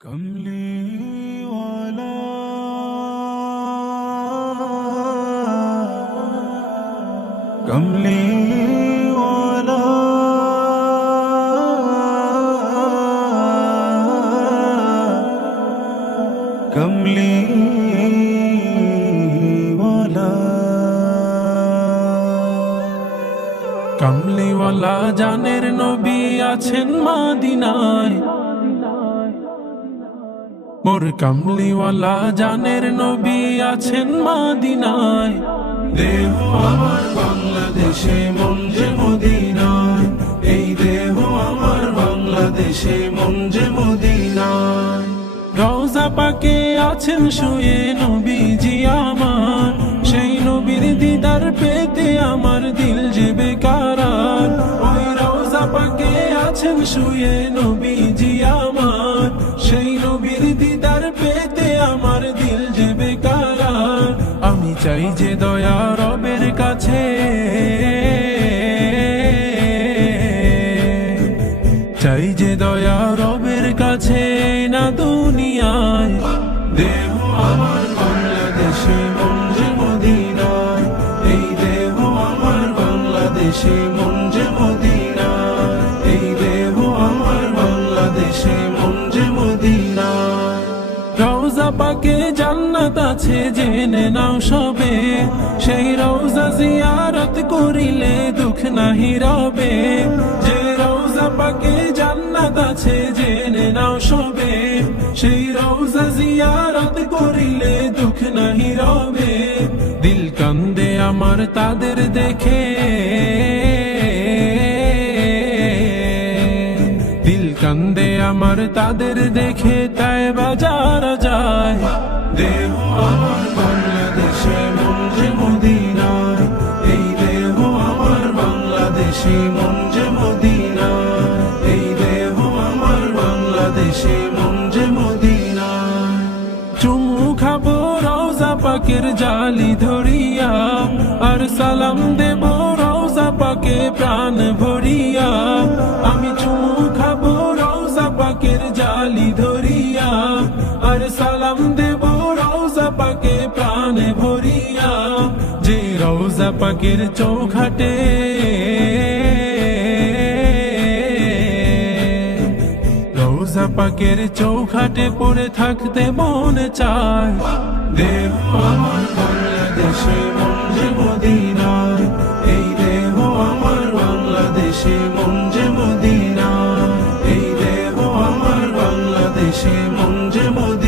कमली वाला कमली वाला कमली वाला कमली वाला জানের নবী আছেন মদিনায় মোর কমলিওয়ালা জানের নবী আছেন মদিনায় দেহ আমার বাংলাদেশে মন যে মদিনায় এই দেহ আমার বাংলাদেশে মন যে মদিনায় রওজা পাকে আছেন শুয়ে নবীজি আমার সেই নবীর দিদার পেতে আমার দিল যে বেকারার ওই রওজা পাকে আছেন শুয়ে নবীজি আমার সেই নবীর দিদার পেতে আমার দিল যে বেকারার আমি চাই যে দয়া রবের কাছে চাই যে দয়া রবের কাছে না দুনিয়ায় দেহ আমার বাংলাদেশে মন যে মদিনায় এই দেহ আমার বাংলাদেশে মন যে মদিনায় এই দেহ আমার বাংলাদেশে মন যে মদিনায় রওজা পাকে জান্নাত আছে জেনে নাও সবে সেই রওজা জিয়ারত করিলে দুঃখ নাহি রবে যে রওজা পাকে জান্নাত আছে জেনে নাও সবে সেই রওজা জিয়ারত করিলে দুঃখ নাহি রবে দিল কান্দে আমার তাদের দেখে দিল কান্দে আমার তাদের দেখে তাই বাজার যায় দেহ আমার বাংলাদেশে মন যে মদিনায় এই দেহ আমার বাংলাদেশে মন যে মদিনায় এই দেহ আমার বাংলাদেশে মন যে মদিনায় চুমু খাবো রওজা পাকের জালি ধরিয়া আর সালাম দেব রওজা পাকে প্রাণ ভরিয়া আমি চুমু খাবো রওজা পাকের জালি ধরিয়া আর সালাম দেব রওজা পাকে প্রাণ ভরিয়া যে রওজা পাকের চৌখাটে রওজা পাকের চৌখাটে পড়ে থাকতে মনে চায় দেহ আমার বাংলাদেশে মন যে মদিনায় এই দেহ আমার বাংলাদেশে মন যে মদিনায় এই দেহ আমার বাংলাদেশে মন যে মদিনায়